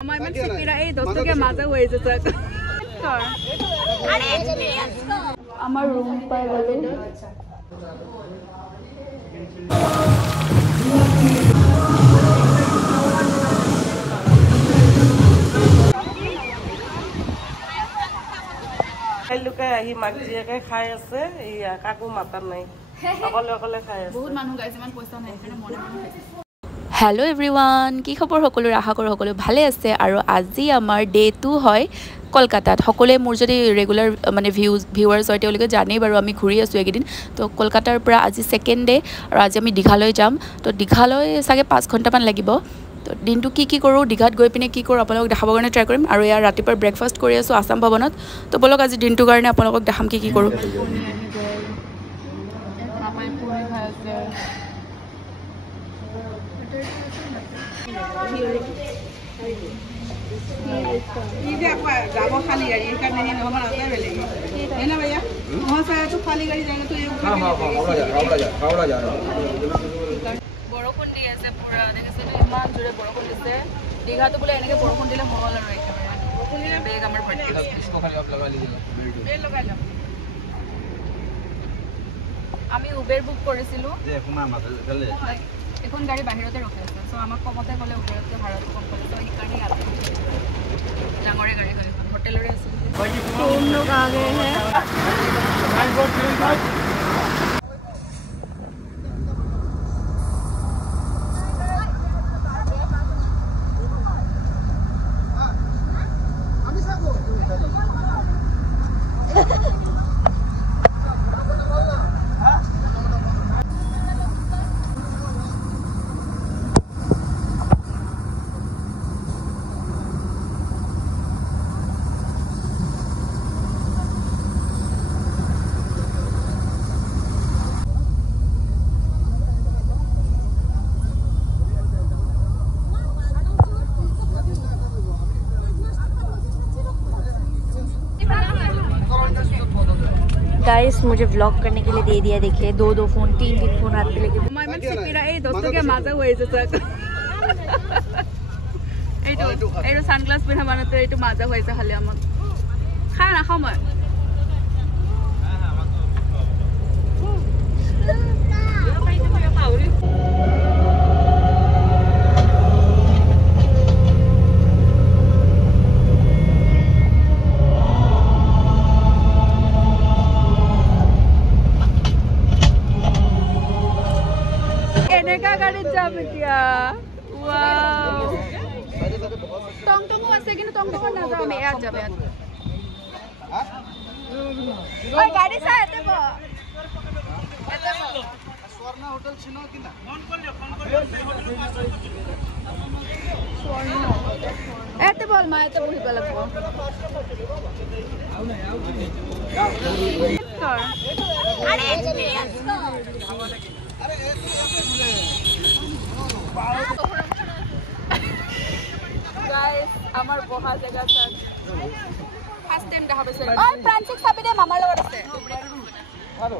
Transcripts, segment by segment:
My man Shakira, hey, dosto ke maza hue je sir. Amar room par galo. Look at him, Maggie, Kayas, Kaku Matanai. বহুত মানুহ গাইছে মান পইচা নাই এখানে মনে মনে हेलो एवरीवन की खबर सकलो आशा करो सकलो भाले আছে আৰু আজি আমাৰ ডে 2 হয় কলকাতাত সকলে মোৰ যদি ৰেগুলাৰ মানে ভিউয়াৰ্স হয় তেওঁলোকে জানেই বাৰু আমি ঘূৰি আছো একদিন তো কলকাতাৰ পৰা আজি সেকেন্ড ডে আৰু আজি আমি দীঘালৈ যাম তো দীঘালৈ সাগে 5 ঘণ্টা মান লাগিব তো দিনটো কি কৰো দীঘাত গৈ পিনে কি কৰো আপোনালোকক দেখাবৰ কাৰণে ট্ৰাই কৰিম আৰু ইয়াৰ ৰাতিপুৱাৰ ব্ৰেকফাষ্ট কৰি আছো আসাম ভৱনত তো বলক আজি দিনটো কাৰণে আপোনালোকক দেখাম কি কৰো ये आपका जाबो खाली गाड़ी इनका नहीं है हमारा आता है लेंगे है ना भैया वहां से तो खाली गाड़ी जाएंगे तो ये हावड़ा जा रहा বৰষুণ দি আছে পুৰা দেখিছে তো ইমান জোৰে বৰষুণ দিছে দীঘাটো বলে এনেকে বৰষুণ দিলে হল আৰু একেবাৰে বৰষুণ দিলে বেগ আমাৰ ভৰ্তি इसको खाली आप लगा लीजिए बेल लगा लो আমি উবেৰ বুক কৰিছিলো যে কোমা মাতে গলে এখন গাড়ি বাহিৰতে ৰখি আছে সো আমাক কমতে গলে উবেৰতে ভাড়াটো কম কৰিছে তো ইকাৰণে আছে ডাঙৰে গাড়ী গৈ হোটেলৰে আছে हम लोग आ गए हैं गाइस मुझे व्लॉग करने के लिए दे दिया देखिए दो फोन तीन फोन हाथ पे लेके My man Shakira, hey, dosto ke maza hue je sir. এইটো সানগ্লাস পিন্ধা মানে তো এইটো মাজা হইছে খালি আমাক খাই না খাও মই এনেকা গাড়ীত যাম এতিয়া ওয়াও টংটংও আছে কিন্তু টংটংত নাযাওঁ আমি ইয়াত যাম ইয়াত ওই গাড়ী চাই এতে ব স্বর্ণ হোটেল চিনো কিনা ফোন করলে স্বর্ণ এতে বল মা এতে বহিব লাগব আরে এক্সপেরিয়েন্স गाइस আমার বহা জায়গা স্যার ফার্স্ট টাইম দেখা পাইছে ওই ফ্রান্সিক সাবি দে মামাৰ লগত আছে হ্যালো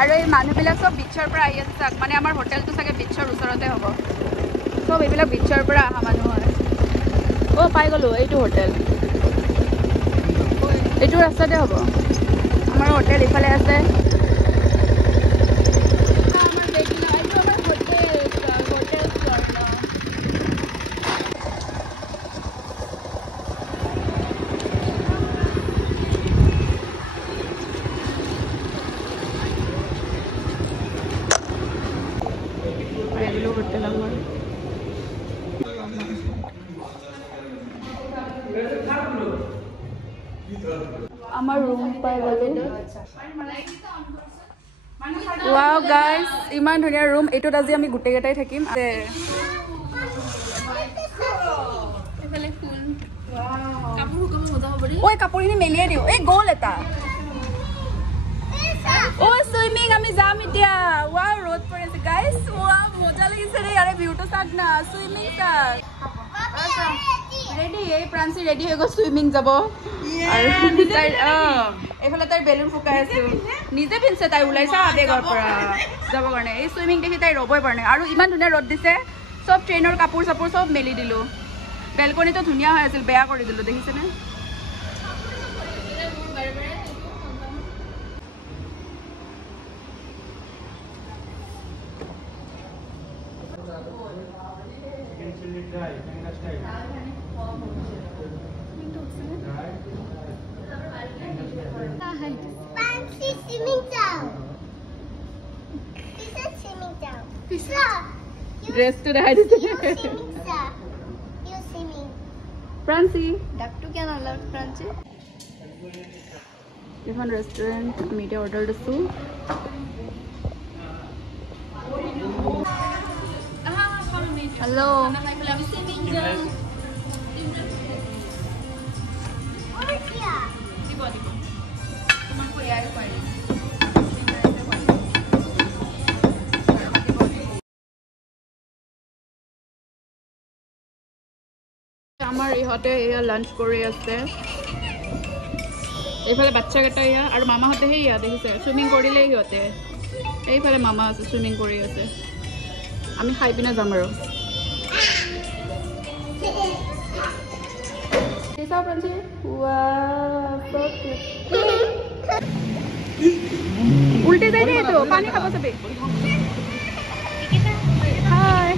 আৰু এই মানুহবিলাক সব বিচৰ পৰা আহি আছে মানে আমাৰ হোটেলটো সাগে বিচৰ ওচৰতে হ'ব সব এইবিলাক বিচৰ পৰা আহা মানুহ হয় ও পাই গলো এইটো হোটেল এইটো ৰাস্তাতে হ'ব আমাৰ হোটেল ইফালে আছে আমার রুম পাই গলো ওয়াও গাইস ইমান ধুনিয়া রুম এটোত আজি আমি গুটে গটাই থাকিম এফালে ফুল ওয়াও কাপড় কম মজা হবৰি ওই কাপড়িনি মেলিয়ে দিও এই গোল এটা ও সুইমিং আমি যাম এতিয়া ওয়াও রোদ পড়েছে গাইস ওয়াও মজা লাগিছে রে আরে ভিউটো চাক না সুইমিং চাক ৰেডি এই প্ৰান্সি ৰেডি হৈ গো সুইমিং যাব আৰু তাই এফালে তাই বেলুন ফুকাই আছে নিজে পিনছে তাই উলাইছা বেগৰ পৰা যাব কাৰণে এই সুইমিং দেখি তাই ৰবই পাৰনে আৰু ইমান ধুনীয়া ৰদ দিছে সব ট্ৰেইনৰ কাপোৰ চাপোৰ সব মেলি দিলোঁ বেলকনিটো ধুনীয়া হৈ আছিল বেয়া কৰি দিলোঁ দেখিছেনে Fancy swimming down. This is swimming down. Sir, dress টো দেখাই দিছে swimming, sir. You swimming. ফ্ৰান্সি ডাকটো কিয় নালাগ ফ্ৰান্সি এখন ৰেষ্টুৰেণ্ট আমি এতিয়া অৰ্ডাৰ দিছোঁ হেল্ল' Where's here? আমাৰ ইহঁতে এয়া লাঞ্চ কৰি আছে এইফালে বাচ্চাকেইটা এয়া আৰু মামাহঁতে সেয়া দেখিছে চুইমিং কৰিলেই সিহঁতে এইফালে মামা আছে চুইমিং কৰি আছে আমি খাই পিনে যাম আৰু উল্টে যায় দেই তো পানী খাব চবে হাই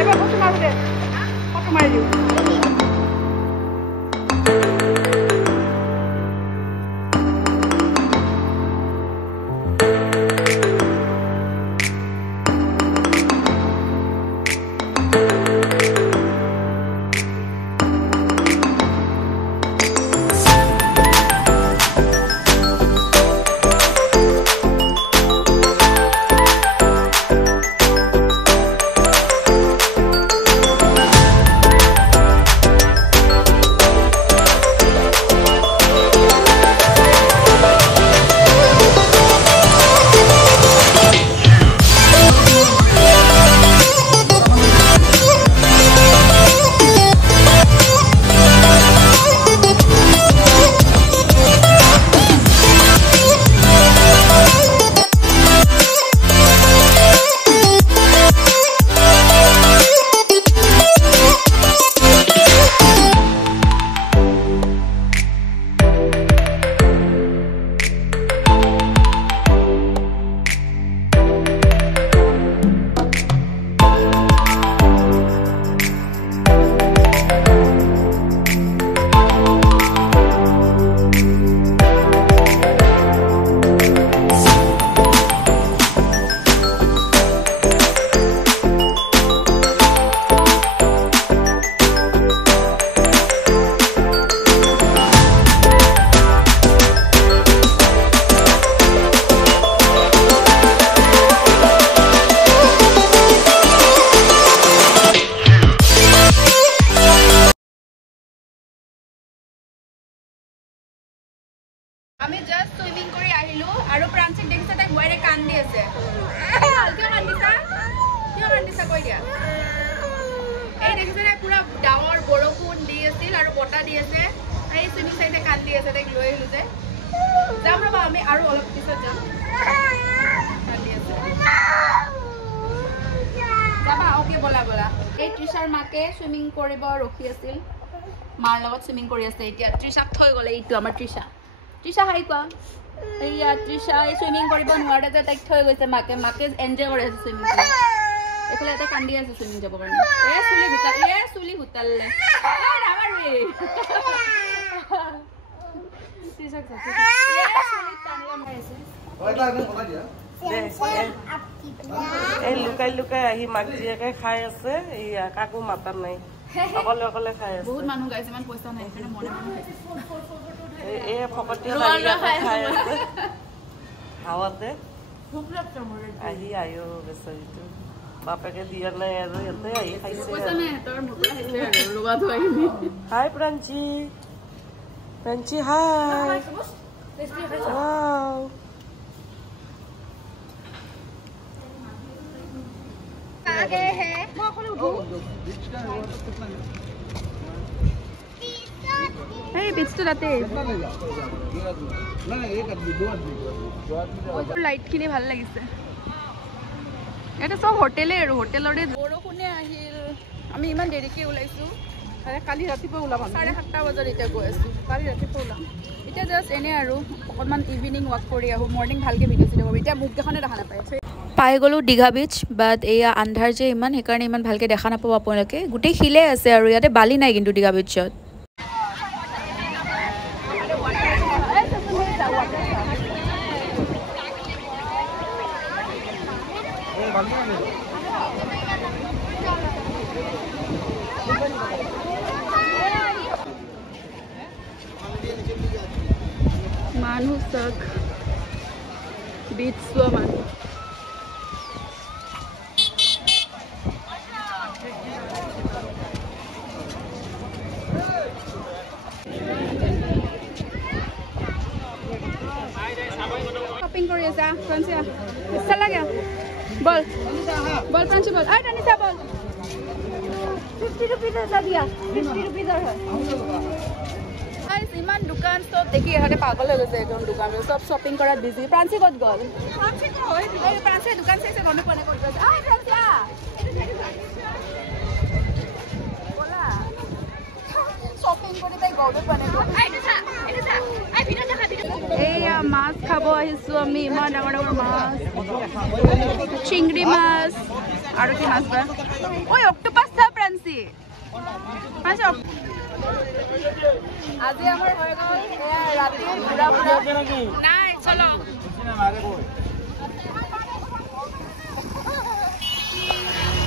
এবাৰ ফটো মাৰো দে ফটো মাৰি দিও আমি জাস্ট সুইমিং কৰি আহিলো আৰু ফ্ৰান্সিক দেখিছে তাই মইৰে কান্দি আছে কিয় কান্দিছা কৈ দিয়া এই দেখিছে তাই পুৰা ডাঙৰ বৰষুণ দি আছিল আৰু বতাহ দি আছে এই সুইমিং চাইতে কান্দি আছে তাইক লৈ আহিলো যে যাম ৰবা আমি আৰু অলপ পিছত যাম কান্দি আছে যাবা ওকে বলা বলা এই তৃষাৰ মাকে সুইমিং কৰিব ৰখি আছিল মাৰ লগত সুইমিং কৰি আছে এতিয়া তৃষাক থৈ গ'লে এইটো আমাৰ তৃষা তৃষা হাই কোৱা এইয়া তৃষা সুইমিং কৰিব নোৱাৰে যে তাইক থৈ গৈছে মাকে মাকে এনজয় কৰি আছে সুইমিং কৰি এইফালে এটা কান্দি আছে সুইমিং যাব কাৰণে চুলি হুতালে নামাৰবি তৃষাক চুলি টানলা মাৰিছে এই লুকাই লুকাই আহি মাক জীয়েকে খাই আছে এইয়া কাকো মাতা নাই অকলে অকলে খাই আছে বহুত মানুহ গাইছে ইমান পইচা নাই সেইকাৰণে মনে মনে এই ফকতি খাই আছে হাৱাতে আহি আহিও বেচাৰিটো বাপেকে দিয়া নাই আৰু ইয়াতে আহি খাইছে হাই প্ৰাঞ্চি প্ৰাঞ্চি হাই आगे है Hey, bitch. বক্সটো তাতে লাইটখিনি ভাল লাগিছে এটা সব হোটেলে আৰু হোটেলৰে বৰষুণে আহিল আমি ইমান দেৰিকৈ ওলাইছোঁ কালি ৰাতিপুৱা ওলাম 7:30 বজাত এতিয়া গৈ আছোঁ কালি ৰাতিপুৱা ওলাম এতিয়া জাষ্ট এনে আৰু অকণমান ইভিনিং ৱাক কৰি আহোঁ মৰ্ণিং ভালকৈ ভিডিঅ' চিডিঅ' কৰোঁ এতিয়া মুখকেইখনে দেখা নাপায় পাই গ'লোঁ দীঘা বিচ বাট এয়া আন্ধাৰ যে ইমান সেইকাৰণে ইমান ভালকৈ দেখা নাপাব আপোনালোকে গোটেই শিলে আছে আৰু ইয়াতে বালি নাই কিন্তু দীঘা বিচত মানুহ চাক বিচ চোৱা মানুহ शॉपिंग करिए जा फ्रांसिया चला गया बोल बोल फ्रांसी बोल आ टनिसा बोल 50 रुपीस दे दिया 50 रुपीस है गाइस इमान दुकान सब देखिए हटे पागल हो गए एकदम दुकान में सब शॉपिंग करा बिजी फ्रांसी कत गल फ्रांसी को होय फ्रांसी दुकान से गमे पने कत गल आ फ्रांसिया बोला शॉपिंग কৰি তাই গবে পনে আইটা আই ভিডিও দেখা এয়া মাছ খাব আহিছো আমি ইমান ডাঙৰ ডাঙৰ মাছ চিংড়ি মাছ আৰু কি মাছ বা ওই অক্টোপাস চা ফ্ৰান্সি আচ্ছা আজি আমাৰ হৈ গ'ল এয়া ৰাতি পুৰা নাই চলো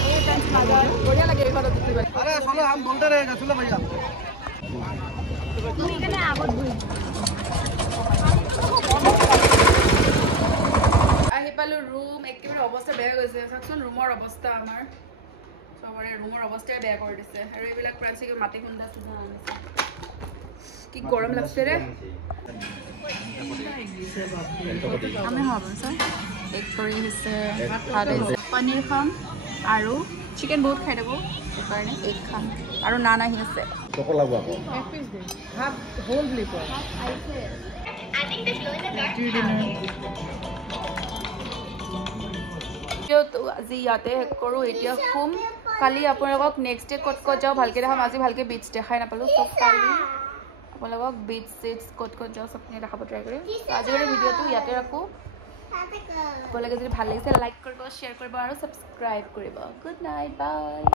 এই ফ্ৰান্স বাজাৰ বঢ়িয়া লাগে এইবাৰ দেখিবা अरे चलो हम बोलते रहेगा चलो भैया তুমি কেনে আগত বহি আহি পালো ৰুম একেবাৰে অৱস্থা বেয়া গৈছে চাকচোন ৰুমৰ অৱস্থা আমাৰ সবৰে ৰুমৰ অৱস্থাই বেয়া কৰি দিছে আৰু এইবিলাক ফ্ৰান্সিকে মাটি খুন্দা সুন্দা আনিছে কি গৰম লাগছে ৰে আমি হ'ব স্যাৰ এক কৰি দিছে ভাত আহিছে পনীৰ খাম আৰু চিকেন বহুত খাই দেব সেইকাৰণে এক খাম আৰু নান আহি আছে एक पीस दे हाफ होल ब्लिपर আজি ইয়াতে শেষ কৰোঁ এতিয়া শুম কালি আপোনালোকক নেক্সট ডে ক'ত ক'ত যাওঁ ভালকৈ দেখাম আজি ভালকৈ বিচ দেখাই নাপালোঁ চব কালি আপোনালোকক বিচ চিচ ক'ত ক'ত যাওঁ চবখিনি দেখাব ট্ৰাই কৰিম আজিৰ ভিডিঅ'টো ইয়াতে ৰাখোঁ আপোনালোকে যদি ভাল লাগিছে লাইক কৰিব শ্বেয়াৰ কৰিব আৰু ছাবস্ক্ৰাইব কৰিব গুড নাইট বাই